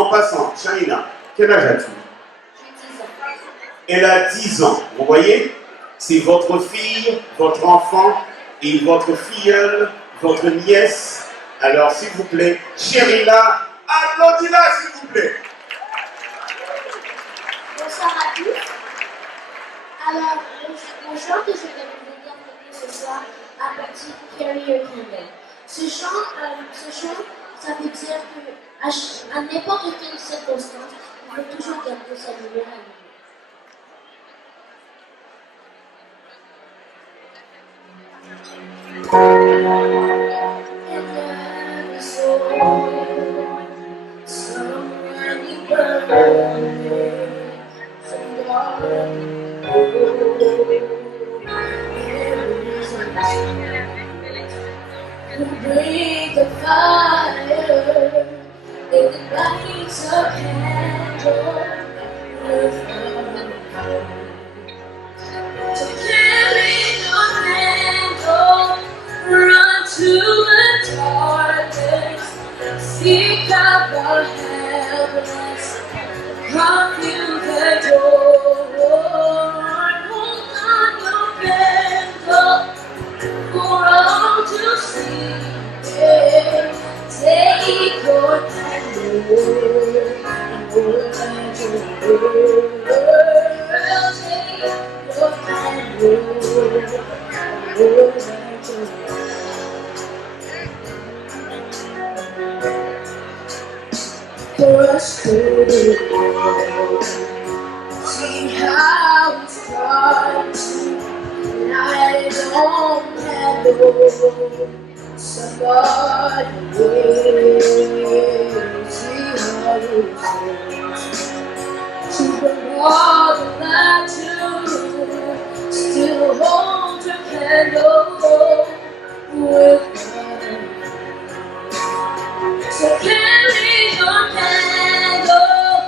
En passant, Shaina, quel âge as-tu? J'ai 10 ans. Elle a 10 ans. Vous voyez? C'est votre fille, votre enfant et votre filleule, votre nièce. Alors, s'il vous plaît, chérie-la, applaudis-la, s'il vous plaît. Bonsoir à tous. Alors, le chant que je vais vous interpréter ce soir appartient Carry Your Candle. Ce chant, ça veut dire qu'à n'importe quelle circonstance, il faut toujours garder sa lumière allumée. And every soul, somewhere you burn. Break the fire, it lights a candle with love. So carry your candle, run to the darkness, seek out the helpless, confuse the door. Hold on your candle for all to see. Take your candle and hold on to the world. Take your candle and hold on to the world. For us to see how it's trying to light on candle. Somebody will see how it feels to bring all the light to still hold your candle with love. So carry your candle,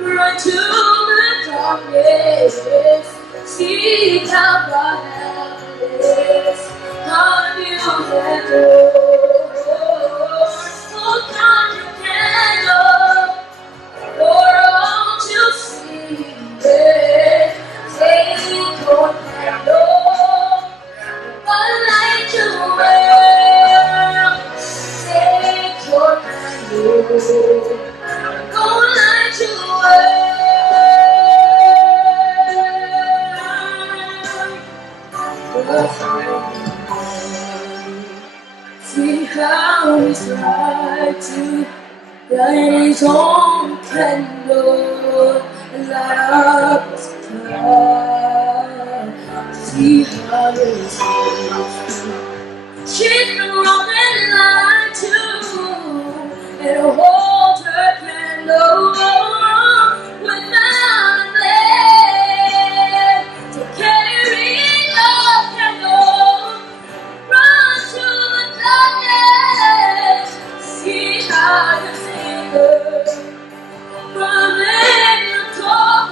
run to the darkness, seek out the helpless. Confuse the door. Hold on your candle for all to see. Take your candle, light your world. Take your candle, go light your world. See how he's tried to light his own candle and light up his car. See how he's she's been wrong and lied to, and hold her candle without a blame. To carry your candle, run to the darkness, see how you see her. Run in the door,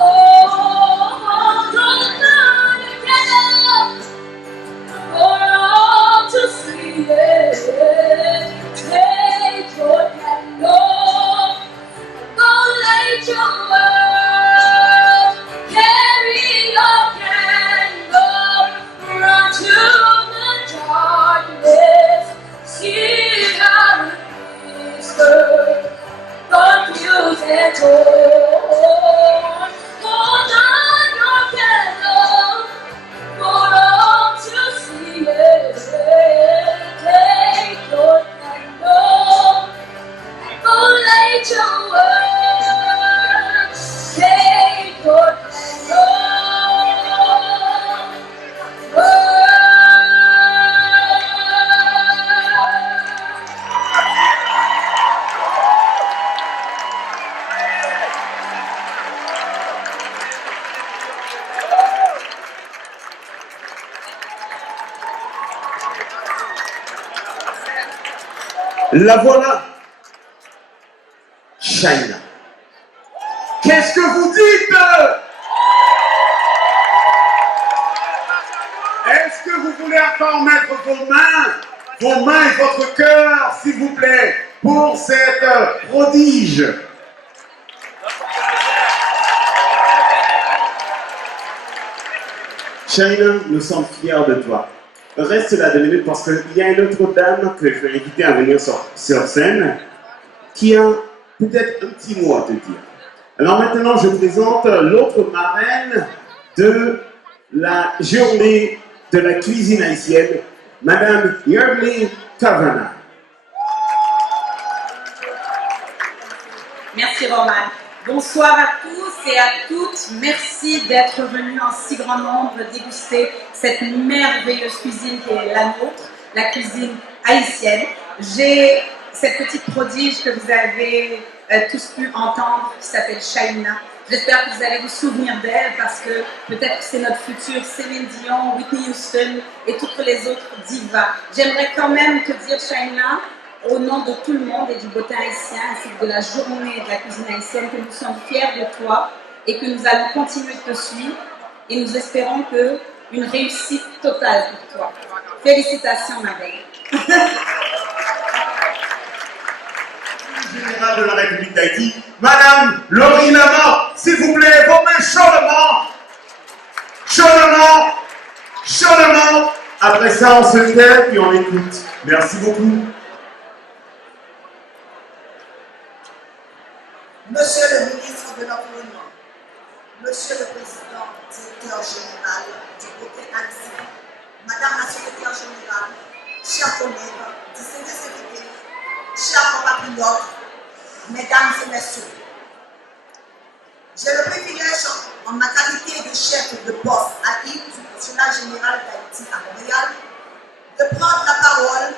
don't turn your candle for all to see it. Take your candle, go light your world. Carry your candle, run to the darkness. See how it is her, confused and torn. Hold on your candle for all to see it. Take your candle, go light your world. Take your La voilà, Shaina. Qu'est-ce que vous dites? Est-ce que vous voulez encore mettre vos mains et votre cœur, s'il vous plaît, pour cette prodige? Shaina, nous sommes fiers de toi. Reste là 2 minutes parce qu'il y a une autre dame que je vais inviter à venir sur scène qui a peut-être un petit mot à te dire. Alors maintenant, je présente l'autre marraine de la journée de la cuisine haïtienne, Madame Yerli Kavana. Merci Roman. Bonsoir à tous et à toutes. Merci d'être venus en si grand nombre déguster cette merveilleuse cuisine qui est la nôtre, la cuisine haïtienne. J'ai cette petite prodige que vous avez tous pu entendre qui s'appelle Shaina. J'espère que vous allez vous souvenir d'elle parce que peut-être que c'est notre future Céline Dion, Whitney Houston et toutes les autres divas. J'aimerais quand même te dire, Shaina, au nom de tout le monde et du Botin haïtien ainsi que de la journée de la cuisine haïtienne, que nous sommes fiers de toi et que nous allons continuer de te suivre et nous espérons une réussite totale pour toi. Félicitations, ma belle. Générale de la République d'Haïti, Madame Laurie Lamar, s'il vous plaît, vos mains chaudement, chaudement, chaudement. Après ça, on se tait puis on écoute. Merci beaucoup. Monsieur le ministre de l'Environnement, Monsieur le Président, Directeur Général du Botin haïtien, Madame la Secrétaire Générale, chers collègues, distingués invités, chers compatriotes, Mesdames et Messieurs, j'ai le privilège, en ma qualité de chef de poste à l'île du Consulat général d'Haïti à Montréal, de prendre la parole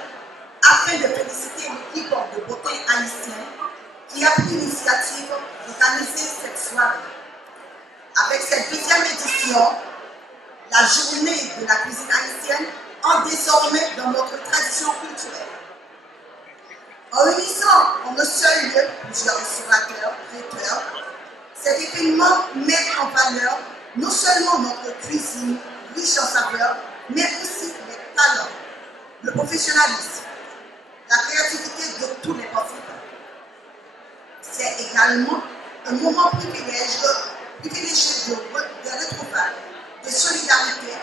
afin de féliciter l'équipe de Botin haïtien qui a pris l'initiative d'organiser cette soirée. Avec cette 2e édition, la journée de la cuisine haïtienne entre désormais dans notre tradition culturelle. En unissant en un seul lieu plusieurs restaurateurs, traiteurs, cet événement met en valeur non seulement notre cuisine riche en saveurs, mais aussi les talents, le professionnalisme, la créativité de tous les participants. C'est également un moment privilégié de retrouvailles, de solidarité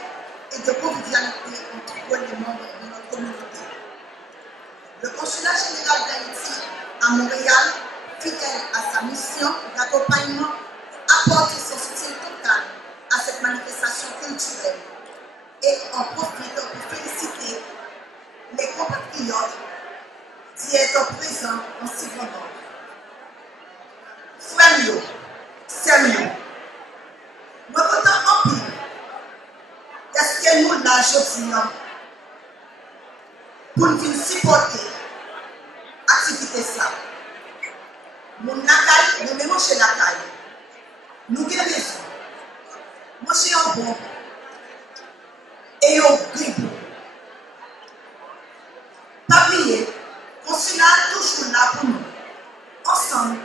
et de convivialité entre les membres de notre communauté. Le Consulat général d'Haïti à Montréal, fidèle à sa mission d'accompagnement, apporte son soutien total à cette manifestation culturelle et en profite pour féliciter les compatriotes qui sont présents en si grand nombre. Frère, sérieux, nous votons en pile. Est-ce que nous l'ajoutions pour nous supporter l'activité ça? Nous n'avons même manger la caille. Nous avons raison. Manger en bon et au gribou. Pas oublier, on sera toujours là pour nous. Ensemble,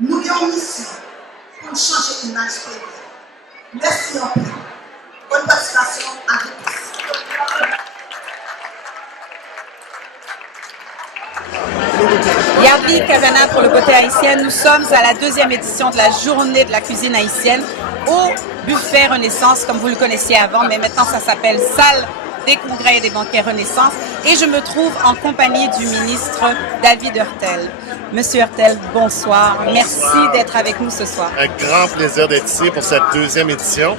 nous avons une mission pour changer l'image pays. Merci en plus. Bonne participation à tous. Yerli Kavana pour le Botin haïtien. Nous sommes à la 2e édition de la journée de la cuisine haïtienne au Buffet Renaissance, comme vous le connaissiez avant, mais maintenant ça s'appelle Salle des Congrès et des Banquets Renaissance. Et je me trouve en compagnie du ministre David Hurtel. Monsieur Hurtel, bonsoir. Merci d'être avec nous ce soir. Un grand plaisir d'être ici pour cette 2e édition.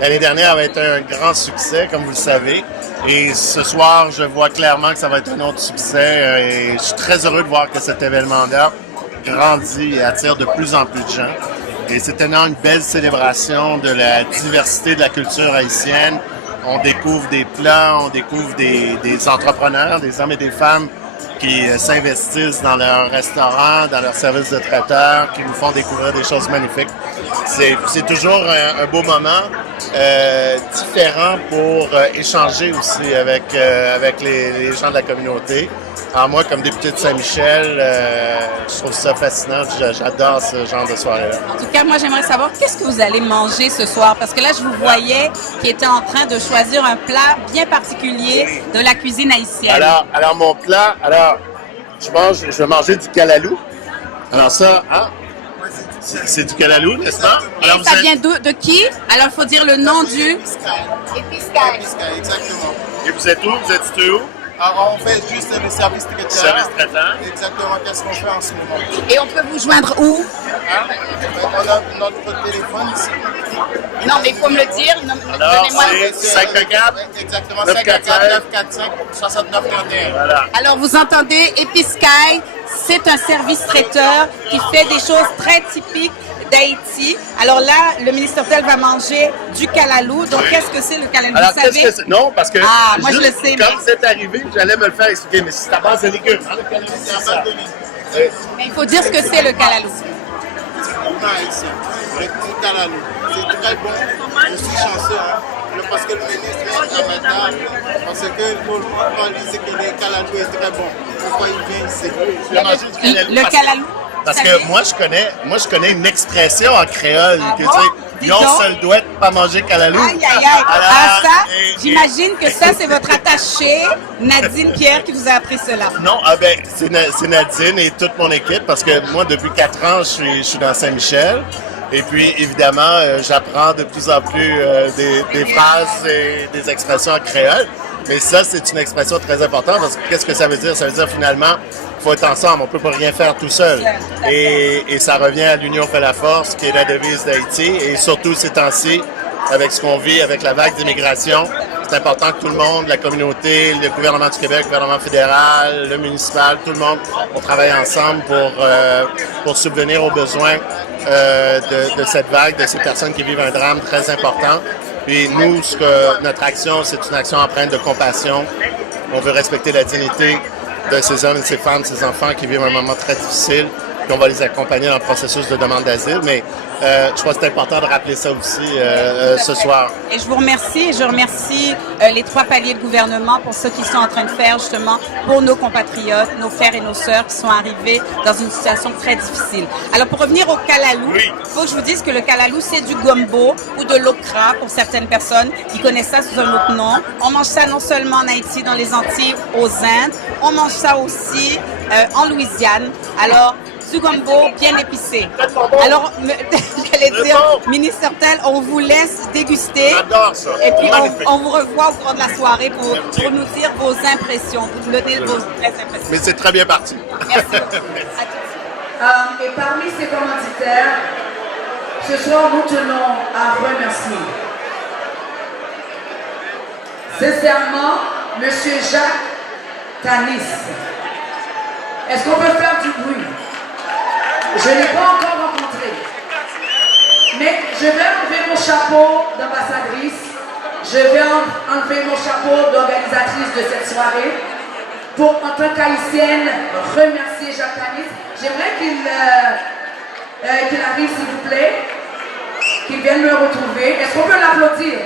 L'année dernière avait été un grand succès, comme vous le savez. Et ce soir, je vois clairement que ça va être un autre succès. Et je suis très heureux de voir que cet événement-là grandit et attire de plus en plus de gens. Et c'est une belle célébration de la diversité de la culture haïtienne. On découvre des plats, on découvre des entrepreneurs, des hommes et des femmes qui s'investissent dans leurs restaurants, dans leurs services de traiteurs, qui nous font découvrir des choses magnifiques. C'est toujours un beau moment, différent pour échanger aussi avec les gens de la communauté. Alors moi, comme député de Saint-Michel, je trouve ça fascinant. J'adore ce genre de soirée-là. En tout cas, moi, j'aimerais savoir qu'est-ce que vous allez manger ce soir? Parce que là, je vous voyais qui était en train de choisir un plat bien particulier de la cuisine haïtienne. Alors mon plat, je vais manger du calalou. Alors ça, C'est du Kalalou, n'est-ce pas? Alors, Ça vient de qui? Alors, il faut dire le nom du... Episcae, exactement. Et vous êtes où? Vous êtes situé où? Alors, on fait juste le service traiteur. Service traiteur. Exactement, qu'est-ce qu'on fait en ce moment. Et on peut vous joindre où? Hein? On a notre téléphone ici. Non, mais il faut me le dire. Alors, Donnez-moi. c'est 544? Exactement, 945. Voilà. Alors, vous entendez, Episcae, c'est un service traiteur qui fait des choses très typiques d'Haïti. Alors là, le ministre Tel va manger du kalalou. Donc, qu'est-ce que c'est le kalalou? Alors, Vous savez? qu'est-ce que c'est? Non, parce que Ah, moi, je juste le sais, comme c'est arrivé, j'allais me le faire expliquer, mais c'est à base de légumes. Hein, le Kalalou, c'est ça. Mais il faut dire ce que c'est le kalalou. C'est très bon. Je suis chanceux, hein, parce que le ministre est à ma table, parce que pour moi, il dit que le kalalou est très bon. Pourquoi il vient ici? Je vais manger du Kalalou Le kalalou. Parce vous que savez? moi, je connais une expression en créole Ah que bon? tu sais, Dis non donc. seul doit pas manger Kalalou. Aïe, aïe, aïe. Alors, Ah, ça, et- j'imagine que ça, c'est votre attachée, Nadine Pierre, qui vous a appris cela. Non, c'est Nadine et toute mon équipe parce que moi, depuis 4 ans, je suis dans Saint-Michel. Et puis, évidemment, j'apprends de plus en plus des phrases et des expressions en créole. Mais ça, c'est une expression très importante parce que qu'est-ce que ça veut dire? Ça veut dire finalement, il faut être ensemble, on peut pas rien faire tout seul. Et ça revient à l'union fait la force, qui est la devise d'Haïti. Et surtout ces temps-ci, avec ce qu'on vit, avec la vague d'immigration, c'est important que tout le monde, la communauté, le gouvernement du Québec, le gouvernement fédéral, le municipal, tout le monde, on travaille ensemble pour subvenir aux besoins de cette vague, de ces personnes qui vivent un drame très important. Puis nous, notre action, c'est une action empreinte de compassion. On veut respecter la dignité de ces hommes, de ces femmes, de ces enfants qui vivent un moment très difficile. Puis on va les accompagner dans le processus de demande d'asile. Mais je crois que c'est important de rappeler ça aussi ce soir. Et je vous remercie, et je remercie les 3 paliers de gouvernement pour ce qu'ils sont en train de faire justement pour nos compatriotes, nos frères et nos sœurs qui sont arrivés dans une situation très difficile. Alors pour revenir au kalalou, il faut que je vous dise que le kalalou c'est du gombo ou de l'okra pour certaines personnes qui connaissent ça sous un autre nom. On mange ça non seulement en Haïti, dans les Antilles, aux Indes, on mange ça aussi en Louisiane. Alors du gombo bien épicé. Alors, j'allais dire, ministre Tel, on vous laisse déguster. J'adore ça. Et puis, Magnifique. on vous revoit au cours de la soirée pour nous dire vos impressions, vous nous donnez vos vraies impressions. Mais c'est très bien parti. Merci. À tous. Et parmi ces commanditaires, ce soir, nous tenons à remercier sincèrement M. Jacques Tanis. Est-ce qu'on peut faire du bruit? Je ne l'ai pas encore rencontré. Mais je vais enlever mon chapeau d'ambassadrice. Je vais enlever mon chapeau d'organisatrice de cette soirée pour, en tant qu'haïtienne, remercier Jacques Tanis. J'aimerais qu'il arrive, s'il vous plaît, qu'il vienne me retrouver. Est-ce qu'on peut l'applaudir?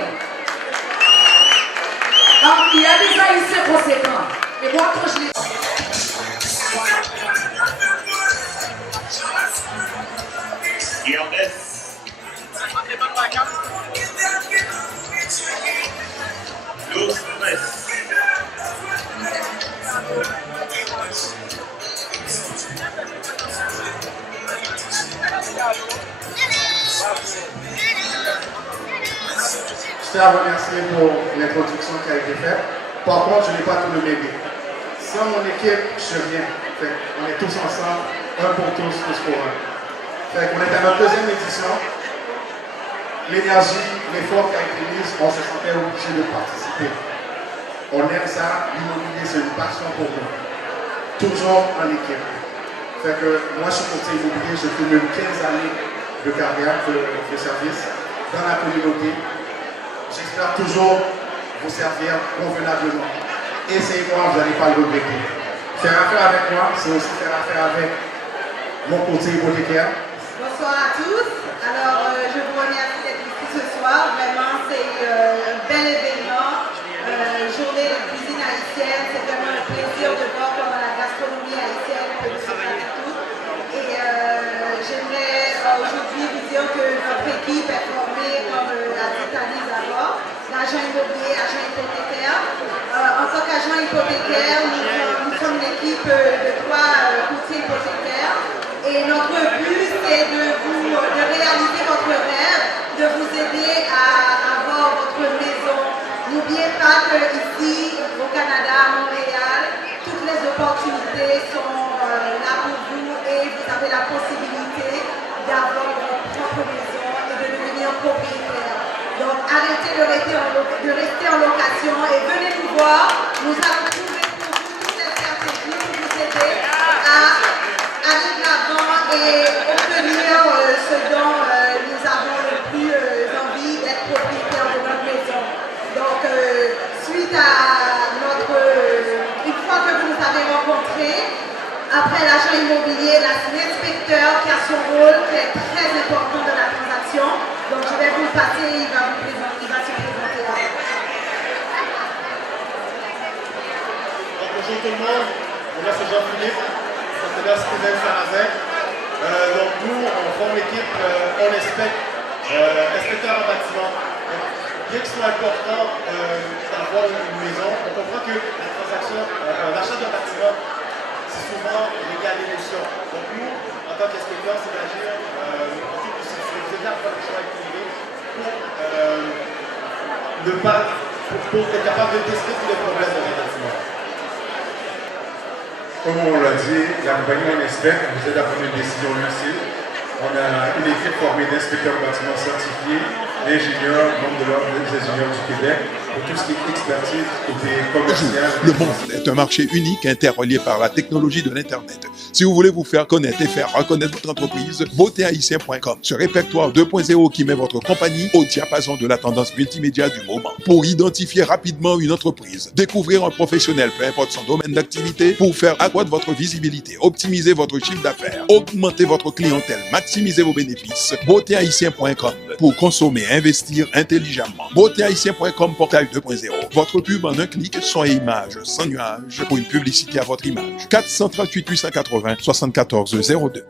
Il y a des haïtiens conséquents. Et moi, quand je les... Los tres. Je tiens à remercier pour l'introduction qui a été faite. Par contre, je n'ai pas tout le bébé. Sans mon équipe, je viens. On est tous ensemble, un pour tous, tous pour un. On est à notre deuxième édition. L'énergie, l'effort qui a été mis, on se sentait obligé de participer. On aime ça, l'immobilier, c'est une passion pour nous. Toujours en équipe. Moi, je suis côté immobilier, j'ai fait même 15 années de carrière, de service dans la communauté. J'espère toujours vous servir convenablement. Essayez-moi, vous n'allez pas le regretter. Faire affaire avec moi, c'est aussi faire affaire avec mon côté hypothécaire. Bonsoir à tous. Alors, je vous remercie d'être ici ce soir. Vraiment, c'est un bel événement. Journée de cuisine haïtienne. C'est vraiment un plaisir de voir comment la gastronomie haïtienne peut nous séparer tout. Et j'aimerais aujourd'hui vous dire que notre équipe est formée, comme l'a dit Tanis d'abord, d'agents immobiliers, agents hypothécaires. En tant qu'agent hypothécaire, nous sommes une équipe de 3 courtiers hypothécaires. Et notre but, c'est de vous arrêtez de rester en location et venez nous voir. Nous allons trouver pour vous toutes les stratégies pour vous aider à aller de l'avant et obtenir ce dont nous avons le plus envie d'être propriétaires de notre maison. Donc, suite à une fois que vous nous avez rencontrés, après l'agent immobilier, l'inspecteur qui a son rôle qui est très important de la transaction. Donc je vais vous le passer, il va se présenter là. Bonjour tout le monde, moi c'est Jean-Philippe, c'est Steven Sarrazin. Donc nous, on forme l'équipe On Inspecte, inspecteur en bâtiment. Bien que ce soit important d'avoir une maison, on comprend que la transaction, l'achat d'un bâtiment, c'est souvent lié à l'émotion. Donc nous, en tant qu'inspecteur, c'est d'agir en toute de sécurité, d'apprendre le choix équilibré pour être capable de tester tous les problèmes de bâtiment. Comme on l'a dit, la compagnie On Inspecte vous aide à prendre une décision lucide. On a une équipe formée d'inspecteurs bâtiments certifiés, d'ingénieurs, membres de l'Ordre des ingénieurs du Québec, pour tout ce qui est expertise côté commercial. Le monde est un marché unique interrelié par la technologie de l'Internet. Si vous voulez vous faire connaître et faire reconnaître votre entreprise, beautéhaïtien.com, ce répertoire 2.0 qui met votre compagnie au diapason de la tendance multimédia du moment. Pour identifier rapidement une entreprise, découvrir un professionnel, peu importe son domaine d'activité, pour faire accroître votre visibilité, optimiser votre chiffre d'affaires, augmenter votre clientèle, maximiser vos bénéfices. Beautéhaïtien.com pour consommer et investir intelligemment. Beautéhaïtien.com portail 2.0. Votre pub en un clic, son et image, sans nuage, pour une publicité à votre image. 438 880 74 02.